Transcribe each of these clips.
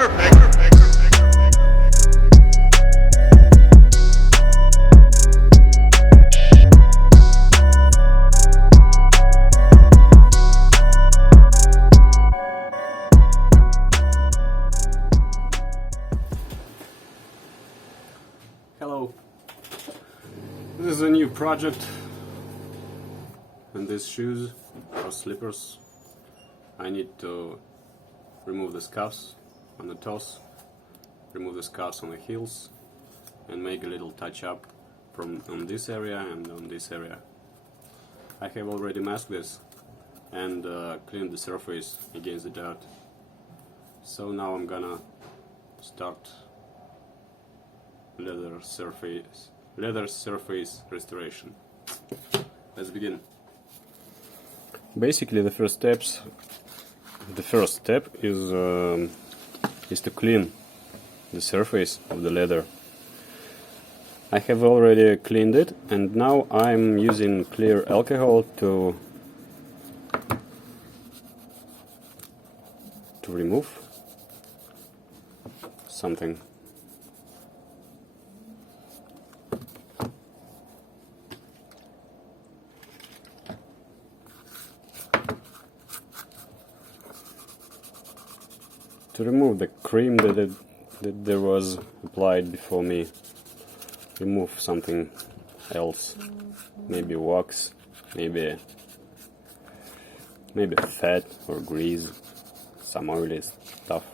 Hello, this is a new project, and these shoes or slippers, I need to remove the scuffs on the toes, remove the scuffs on the heels, and make a little touch up on this area and on this area. I have already masked this and cleaned the surface against the dirt, so now I'm gonna start leather surface restoration. Let's begin. Basically, the first step is to clean the surface of the leather. I have already cleaned it, and now I'm using clear alcohol to remove something. To remove the cream that there was applied before me, remove something else, maybe wax, maybe fat or grease, some oily stuff.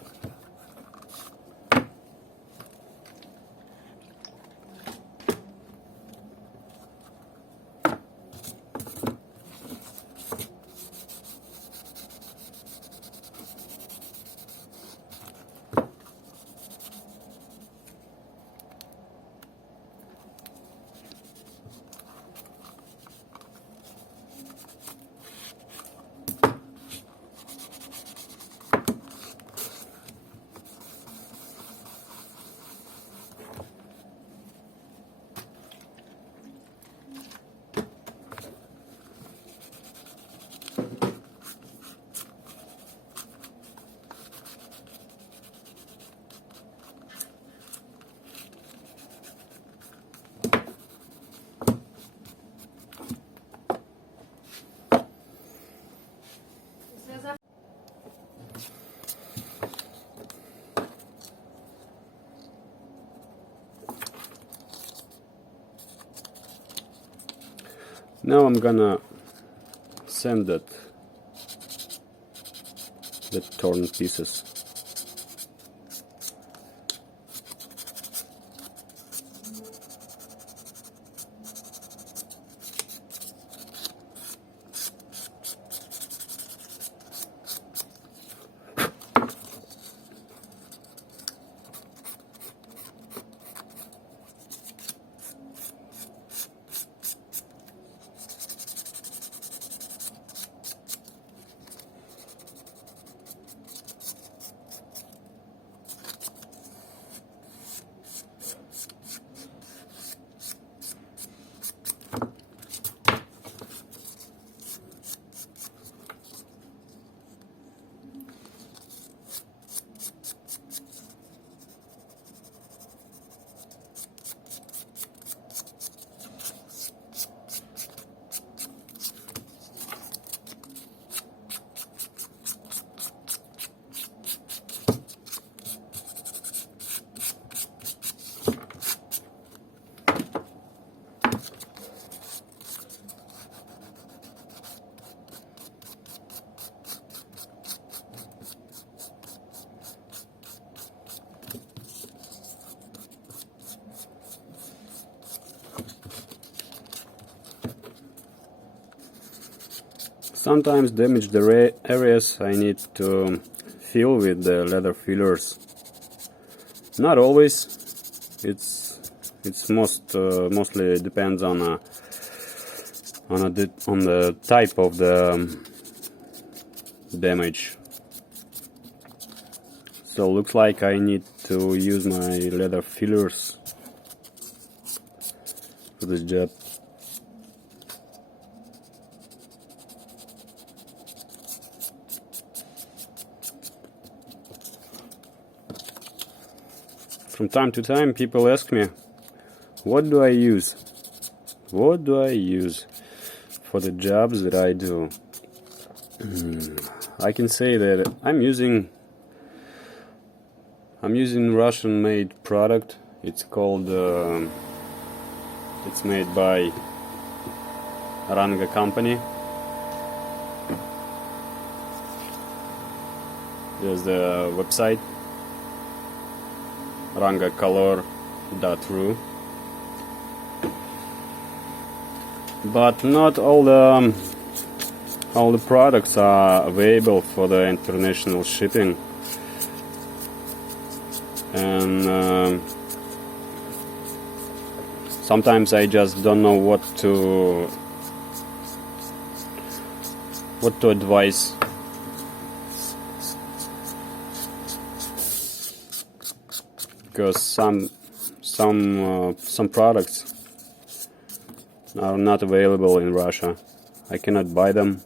Now I'm gonna sand the torn pieces. Sometimes damaged areas I need to fill with the leather fillers. Not always. It's mostly depends on the type of the damage. So looks like I need to use my leather fillers for this job. From time to time people ask me, what do I use? What do I use for the jobs that I do? I can say that I'm using Russian-made product. It's called it's made by Ranga company. There's the website rangacolor.ru. But not all the products are available for the international shipping, and sometimes I just don't know what to advise. Because some products are not available in Russia. I cannot buy them,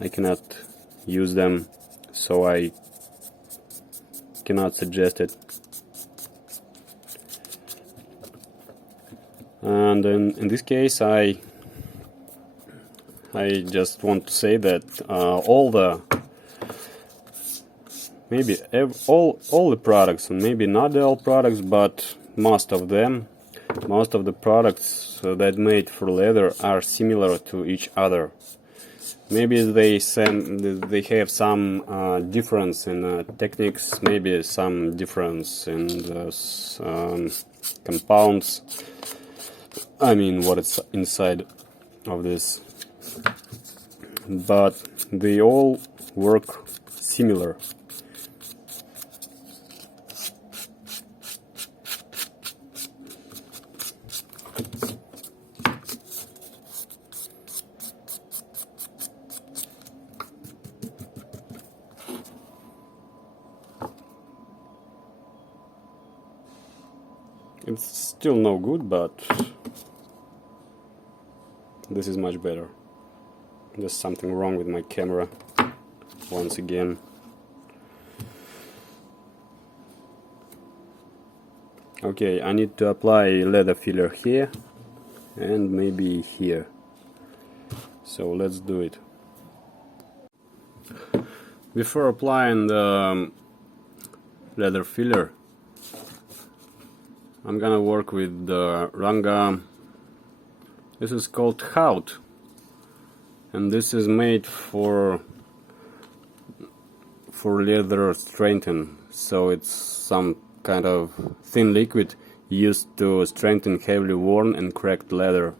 I cannot use them, so I cannot suggest it. And in this case, I just want to say that all the products, and maybe not all products, but most of the products that made for leather are similar to each other. Maybe they have some difference in techniques, maybe some difference in the compounds. I mean, what is inside of this, but they all work similar. It's still no good, but this is much better. There's something wrong with my camera once again. Okay, I need to apply leather filler here and maybe here. So let's do it. Before applying the leather filler, I'm gonna work with the Ranga. This is called Haut, and this is made for leather strengthening. So it's some kind of thin liquid used to strengthen heavily worn and cracked leather.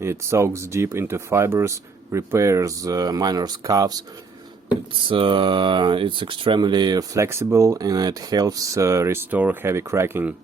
It soaks deep into fibers, repairs minor scuffs. It's extremely flexible, and it helps restore heavy cracking.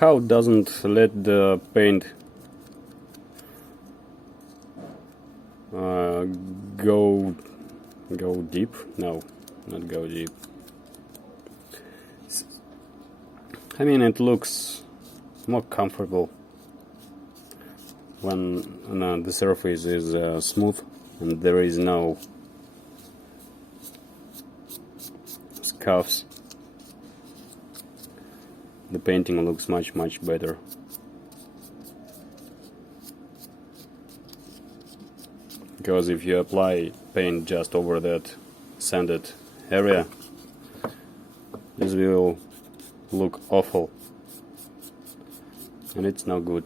Haut doesn't let the paint go deep. No, not go deep. I mean, it looks more comfortable when the surface is smooth and there is no scuffs. The painting looks much better. because if you apply paint just over that sanded area, this will look awful, and it's no good.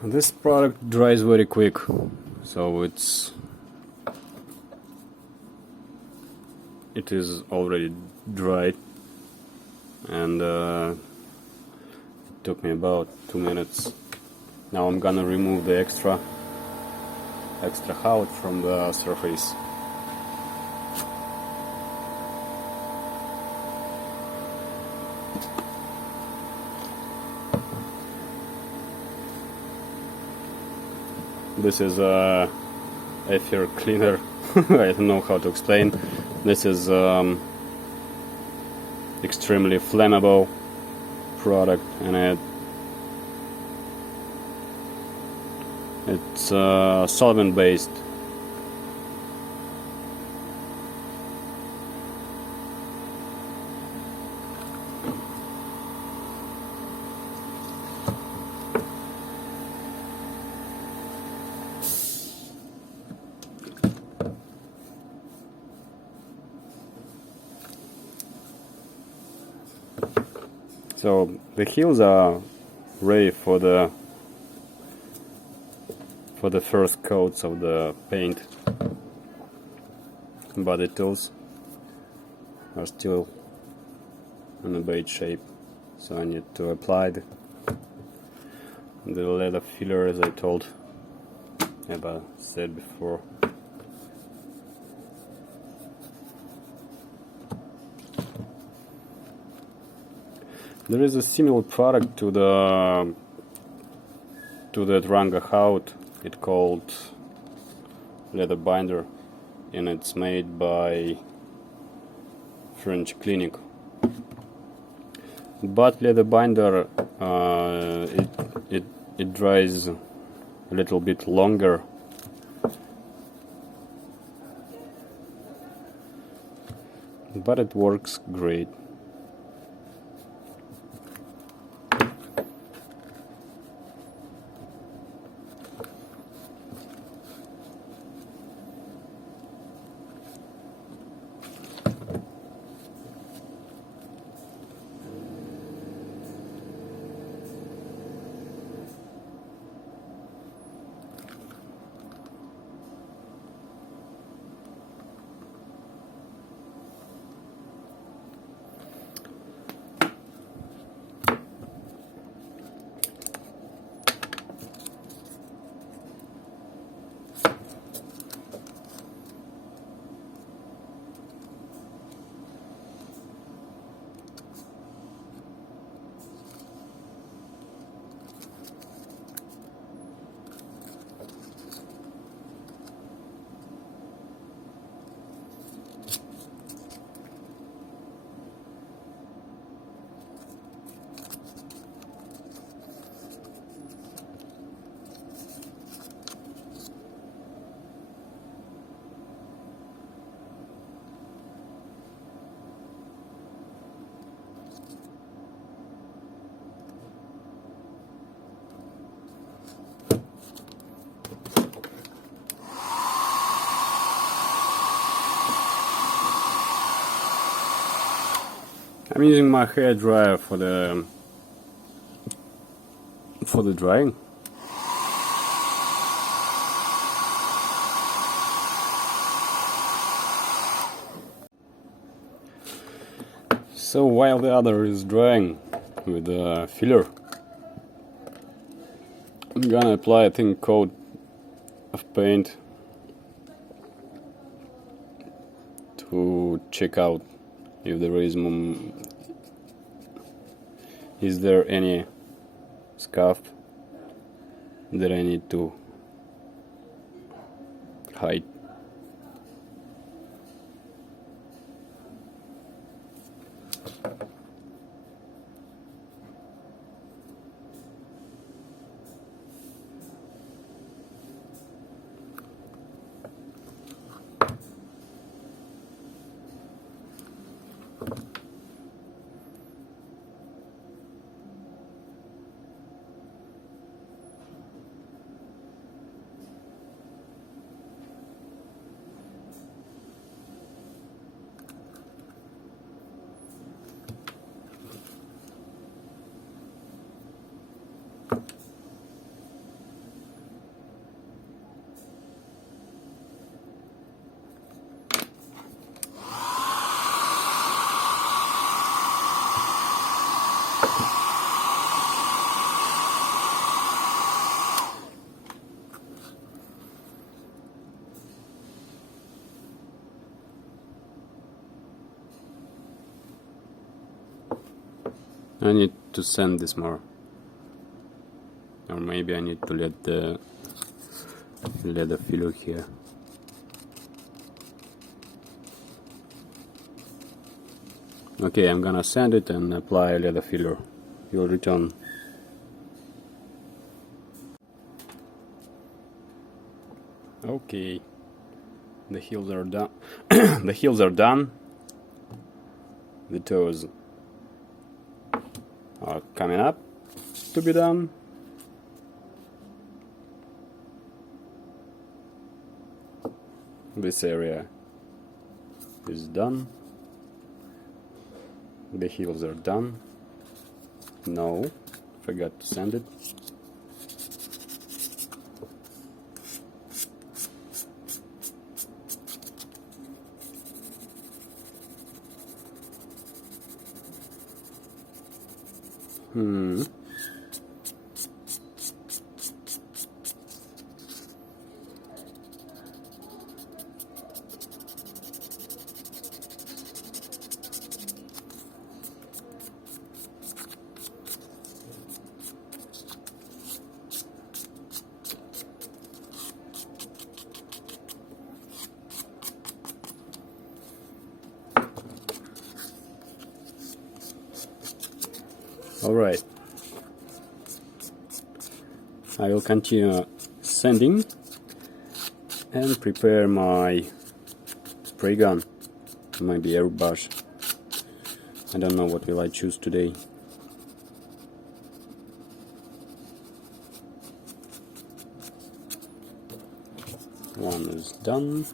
This product dries very quick, so it is already dried, and it took me about 2 minutes. Now I'm gonna remove the extra hout from the surface. This is a air cleaner. I don't know how to explain. This is extremely flammable product, and it's solvent based. So the heels are ready for the first coats of the paint, but the tools are still in a bad shape, so I need to apply the leather filler, as I said before. There is a similar product to that Ranga Hout. It's called leather binder, and it's made by French Clinic. But leather binder it dries a little bit longer, but it works great. I'm using my hair dryer for the drying. So while the other is drying with the filler, I'm gonna apply a thin coat of paint to check out if there is there any scuff that I need to hide. I need to sand this more, or maybe I need to let the filler here. Okay, I'm gonna sand it and apply leather filler. You'll return. Okay, the heels are done. The heels are done. The toes are coming up to be done. This area is done. The heels are done. No, forgot to sand it. Alright, I will continue sanding and prepare my spray gun, maybe airbrush. I don't know what will I choose today. One is done.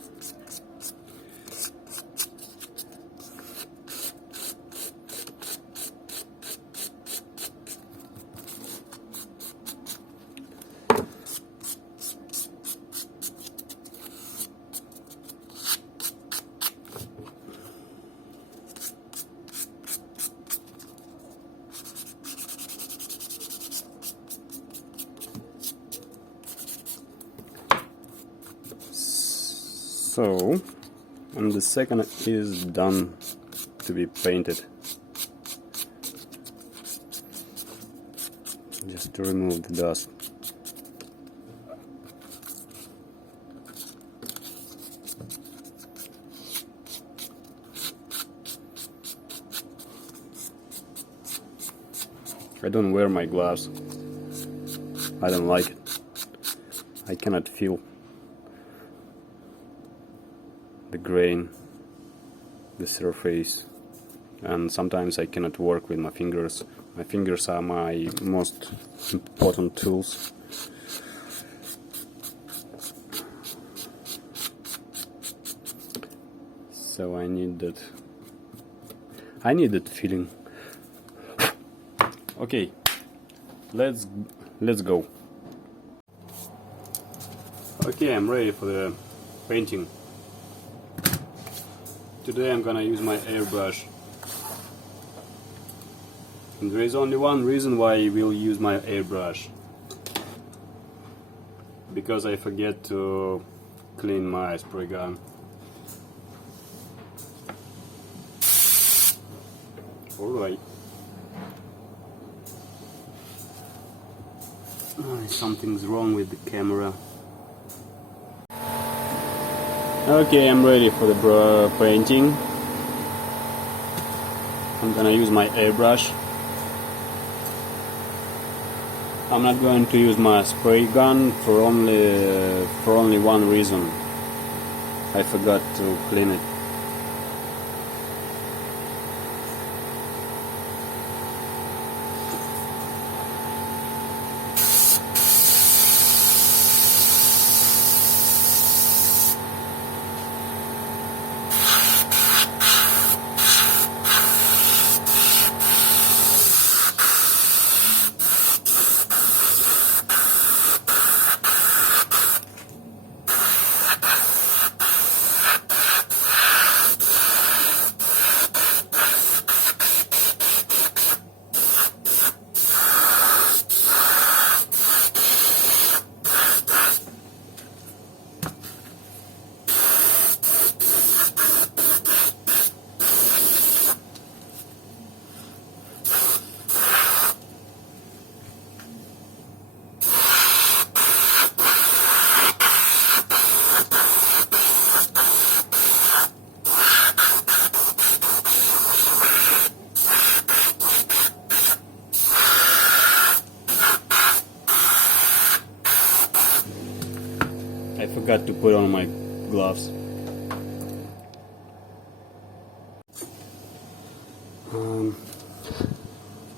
So, and the second is done to be painted. Just to remove the dust. I don't wear my gloves. I don't like it. I cannot feel the grain, the surface, and sometimes I cannot work with my fingers. My fingers are my most important tools. So I need that. I need that feeling. Okay, let's go. Okay, I'm ready for the painting. Today I'm gonna use my airbrush. And there is only one reason why I will use my airbrush. Because I forget to clean my spray gun. Alright. Something's wrong with the camera. Okay, I'm ready for the painting. I'm gonna use my airbrush. I'm not going to use my spray gun for only one reason. I forgot to clean it. I forgot to put on my gloves.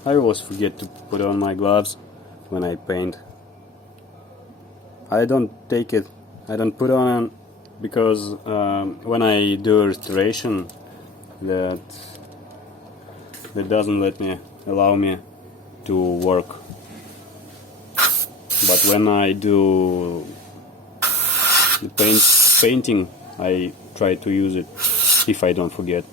I always forget to put on my gloves when I paint. I don't put on because when I do restoration, that doesn't allow me to work. But when I do the painting, I try to use it if I don't forget.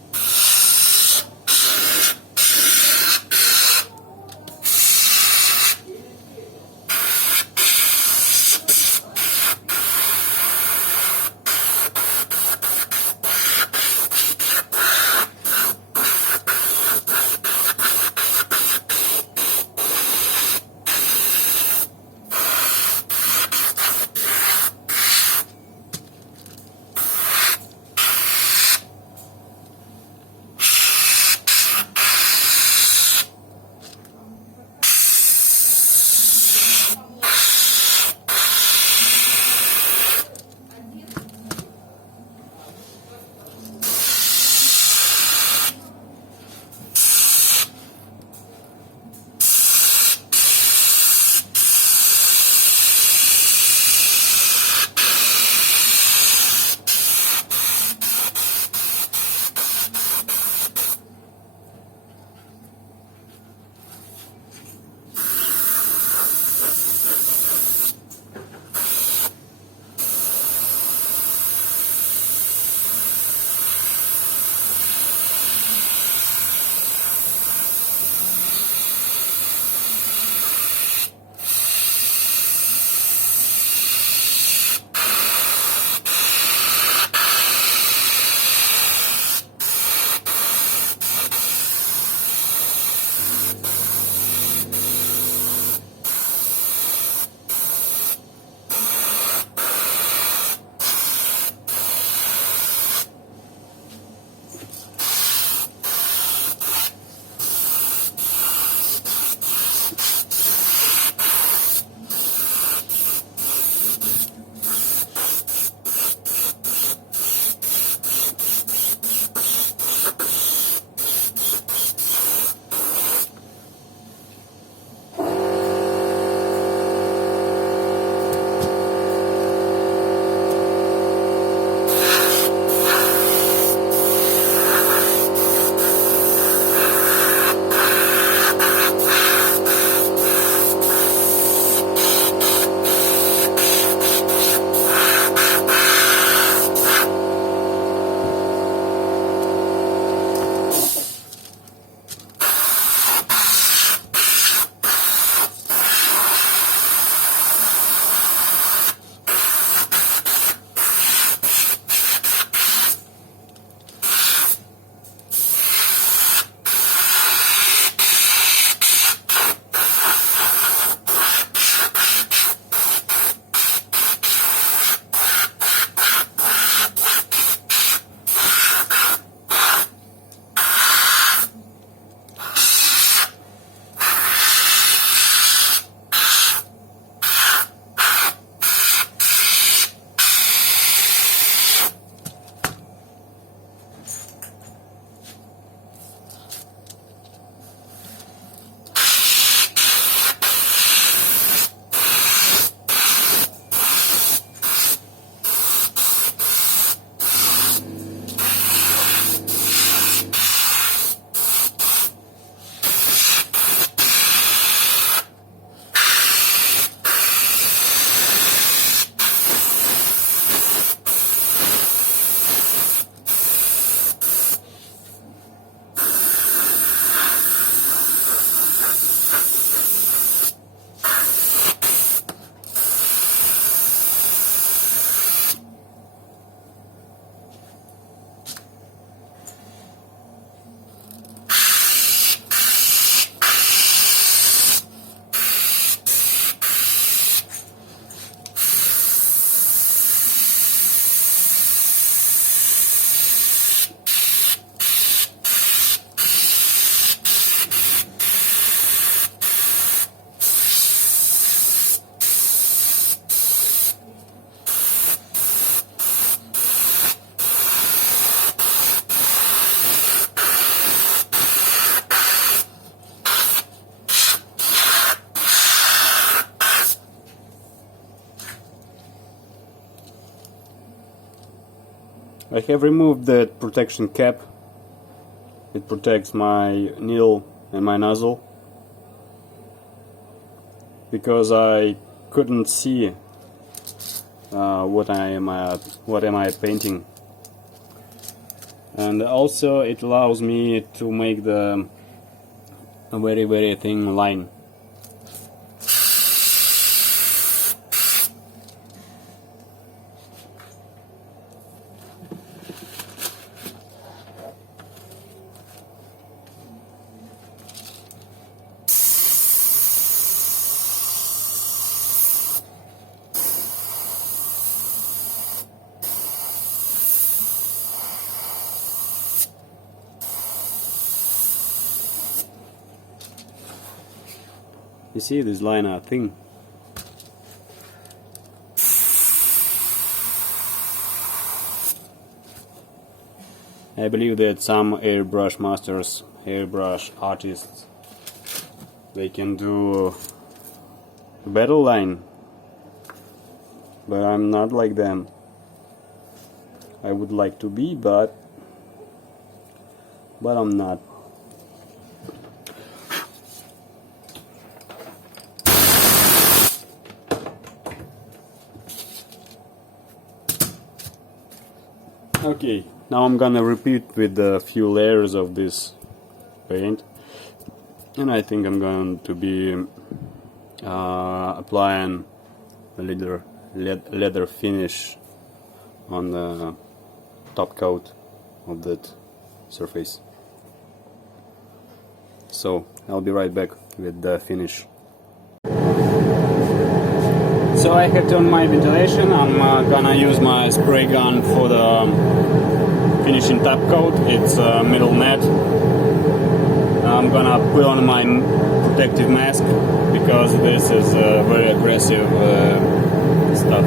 I have removed that protection cap. It protects my needle and my nozzle, because I couldn't see what am I painting. And also it allows me to make a very thin line. You see, this line are thin. I believe that some airbrush masters, airbrush artists, they can do a better line, but I'm not like them. I would like to be, but I'm not. Okay, now I'm gonna repeat with a few layers of this paint, and I think I'm going to be applying a leather finish on the top coat of that surface. So I'll be right back with the finish. So I have turned my ventilation. I'm gonna use my spray gun for the finishing top coat. It's metal net. I'm gonna put on my protective mask because this is very aggressive stuff.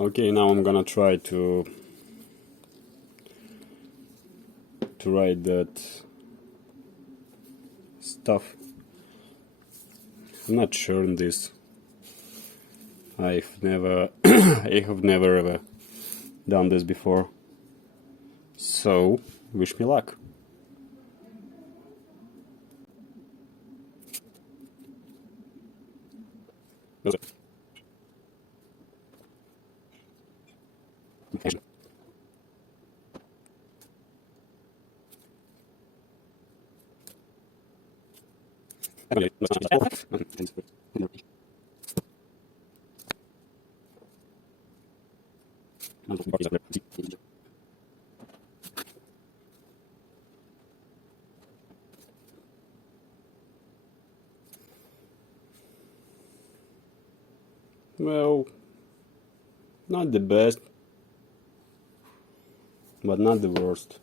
Okay, now I'm gonna try to write that stuff. I'm not sure on this. I've never I have never ever done this before. So wish me luck. Well, not the best, but not the worst.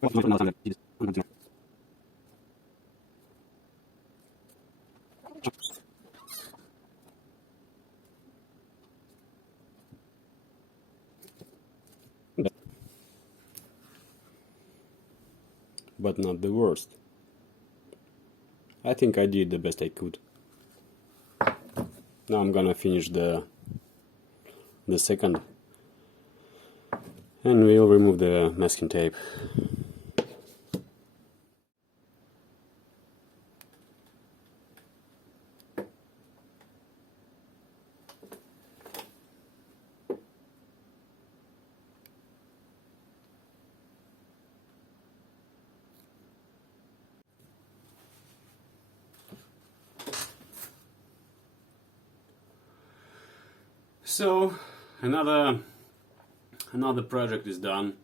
But not the worst. I think I did the best I could. Now I'm gonna finish the second, and we'll remove the masking tape. So another project is done.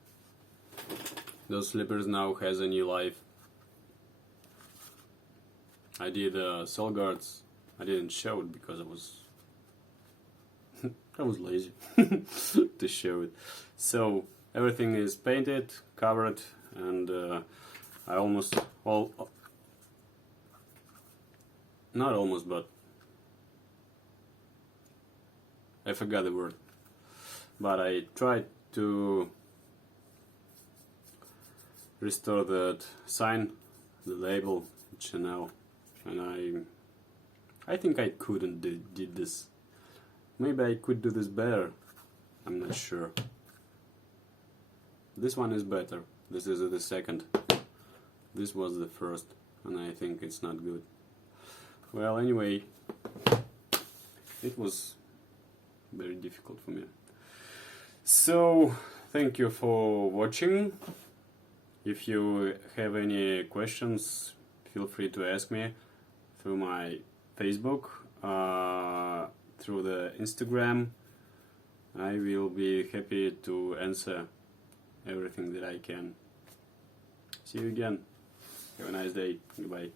Those slippers now has a new life. I did sole guards. I didn't show it because I was lazy to show it. So everything is painted, covered, and I almost not almost, but I forgot the word. But I tried to restore that sign, the label, Chanel, and I think I couldn't did this. Maybe I could do this better. I'm not sure. This one is better. This is the second. This was the first, and I think it's not good. Well, anyway, it was very difficult for me. So, thank you for watching. If you have any questions, feel free to ask me through my Facebook, through the Instagram. I will be happy to answer everything that I can. See you again. Have a nice day. Goodbye.